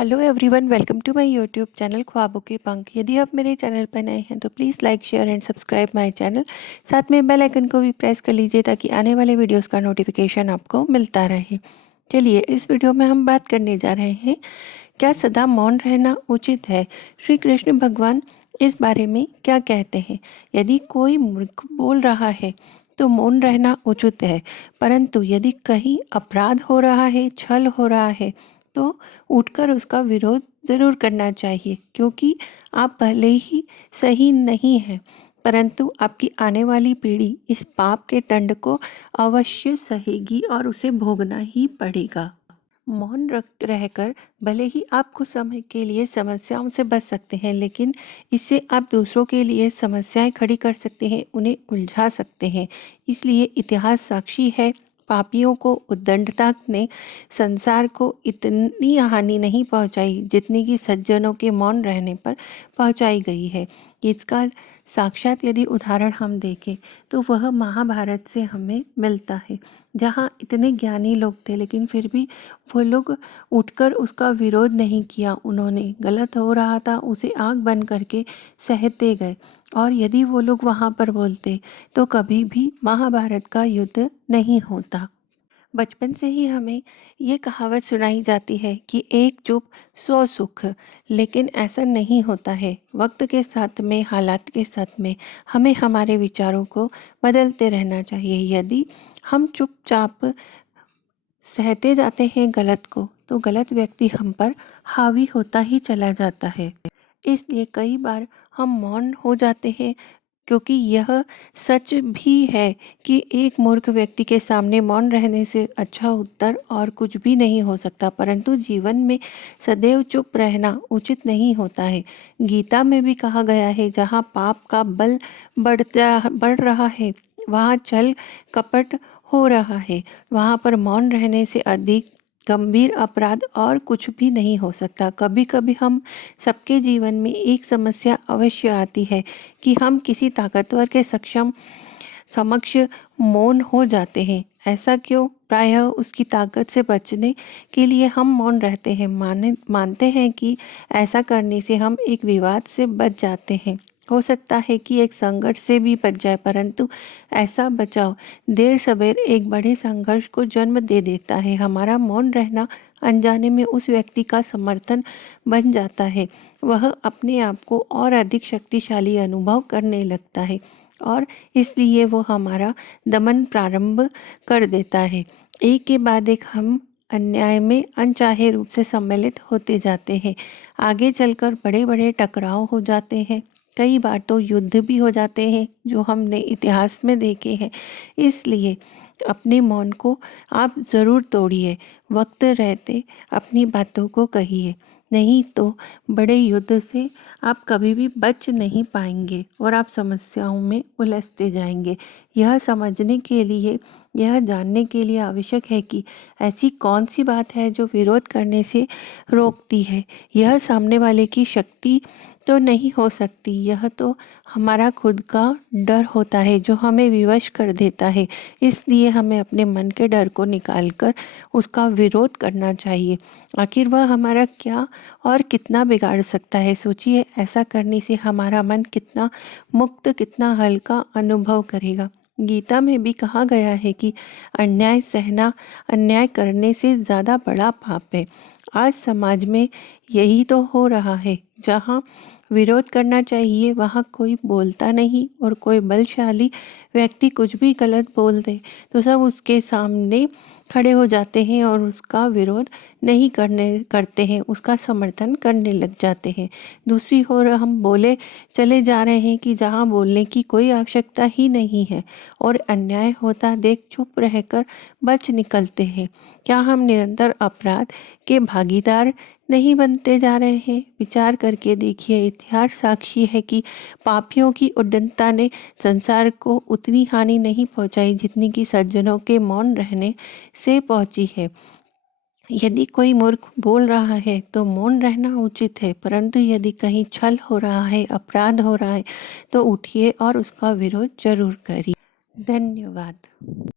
Hello everyone, welcome to my YouTube channel ख्वाबों के पंख। यदि आप मेरे चैनल पर नए हैं तो please like share and subscribe my channel. साथ में बेल आइकन को भी प्रेस कर लीजिए ताकि आने वाले वीडियोस का नोटिफिकेशन आपको मिलता रहे। चलिए, इस वीडियो में हम बात करने जा रहे हैं, क्या सदा मौन रहना उचित है? श्री कृष्ण भगवान इस बारे में क्या कहते हैं? यदि कोई मूर्ख बोल रहा है तो मौन रहना उचित है, परंतु यदि कहीं अपराध हो रहा है, छल हो रहा है, तो उठकर उसका विरोध ज़रूर करना चाहिए, क्योंकि आप भले ही सही नहीं हैं, परंतु आपकी आने वाली पीढ़ी इस पाप के दंड को अवश्य सहेगी और उसे भोगना ही पड़ेगा। मौन रख रहकर भले ही आप कुछ समय के लिए समस्याओं से बच सकते हैं, लेकिन इससे आप दूसरों के लिए समस्याएं खड़ी कर सकते हैं, उन्हें उलझा सकते हैं। इसलिए इतिहास साक्षी है, पापियों को उद्दंडता ने संसार को इतनी हानि नहीं पहुंचाई जितनी कि सज्जनों के मौन रहने पर पहुंचाई गई है। इसका साक्षात यदि उदाहरण हम देखें तो वह महाभारत से हमें मिलता है, जहाँ इतने ज्ञानी लोग थे लेकिन फिर भी वो लोग उठकर उसका विरोध नहीं किया। उन्होंने गलत हो रहा था उसे आंख बंद करके सहते गए, और यदि वो लोग वहाँ पर बोलते तो कभी भी महाभारत का युद्ध नहीं होता। बचपन से ही हमें ये कहावत सुनाई जाती है कि एक चुप सौ सुख, लेकिन ऐसा नहीं होता है। वक्त के साथ में, हालात के साथ में हमें हमारे विचारों को बदलते रहना चाहिए। यदि हम चुपचाप सहते जाते हैं गलत को, तो गलत व्यक्ति हम पर हावी होता ही चला जाता है। इसलिए कई बार हम मौन हो जाते हैं, क्योंकि यह सच भी है कि एक मूर्ख व्यक्ति के सामने मौन रहने से अच्छा उत्तर और कुछ भी नहीं हो सकता, परंतु जीवन में सदैव चुप रहना उचित नहीं होता है। गीता में भी कहा गया है, जहाँ पाप का बल बढ़ रहा है, वहाँ छल कपट हो रहा है, वहाँ पर मौन रहने से अधिक गंभीर अपराध और कुछ भी नहीं हो सकता। कभी कभी हम सबके जीवन में एक समस्या अवश्य आती है कि हम किसी ताकतवर के समक्ष मौन हो जाते हैं। ऐसा क्यों? प्रायः उसकी ताकत से बचने के लिए हम मौन रहते हैं। मानते हैं कि ऐसा करने से हम एक विवाद से बच जाते हैं, हो सकता है कि एक संघर्ष से भी बच जाए, परंतु ऐसा बचाव देर सवेर एक बड़े संघर्ष को जन्म दे देता है। हमारा मौन रहना अनजाने में उस व्यक्ति का समर्थन बन जाता है। वह अपने आप को और अधिक शक्तिशाली अनुभव करने लगता है, और इसलिए वो हमारा दमन प्रारंभ कर देता है। एक के बाद एक हम अन्याय में अनचाहे रूप से सम्मिलित होते जाते हैं। आगे चलकर बड़े बड़े टकराव हो जाते हैं, कई बार तो युद्ध भी हो जाते हैं, जो हमने इतिहास में देखे हैं। इसलिए अपने मौन को आप ज़रूर तोड़िए, वक्त रहते अपनी बातों को कहिए, नहीं तो बड़े युद्ध से आप कभी भी बच नहीं पाएंगे और आप समस्याओं में उलझते जाएंगे। यह समझने के लिए, यह जानने के लिए आवश्यक है कि ऐसी कौन सी बात है जो विरोध करने से रोकती है। यह सामने वाले की शक्ति तो नहीं हो सकती, यह तो हमारा खुद का डर होता है जो हमें विवश कर देता है। इसलिए हमें अपने मन के डर को निकालकर उसका विरोध करना चाहिए। आखिर वह हमारा क्या और कितना बिगाड़ सकता है? सोचिए, ऐसा करने से हमारा मन कितना मुक्त, कितना हल्का अनुभव करेगा। गीता में भी कहा गया है कि अन्याय सहना अन्याय करने से ज़्यादा बड़ा पाप है। आज समाज में यही तो हो रहा है। जहाँ विरोध करना चाहिए वहाँ कोई बोलता नहीं, और कोई बलशाली व्यक्ति कुछ भी गलत बोल दे तो सब उसके सामने खड़े हो जाते हैं और उसका विरोध नहीं करते हैं, उसका समर्थन करने लग जाते हैं। दूसरी ओर हम बोले चले जा रहे हैं कि जहाँ बोलने की कोई आवश्यकता ही नहीं है, और अन्याय होता देख चुप रहकर बच निकलते हैं। क्या हम निरंतर अपराध के भागीदार नहीं बनते जा रहे हैं? विचार करके देखिए, इतिहास साक्षी है कि पापियों की उद्दंडता ने संसार को उतनी हानि नहीं पहुंचाई जितनी कि सज्जनों के मौन रहने से पहुंची है। यदि कोई मूर्ख बोल रहा है तो मौन रहना उचित है, परंतु यदि कहीं छल हो रहा है, अपराध हो रहा है, तो उठिए और उसका विरोध जरूर करिए। धन्यवाद।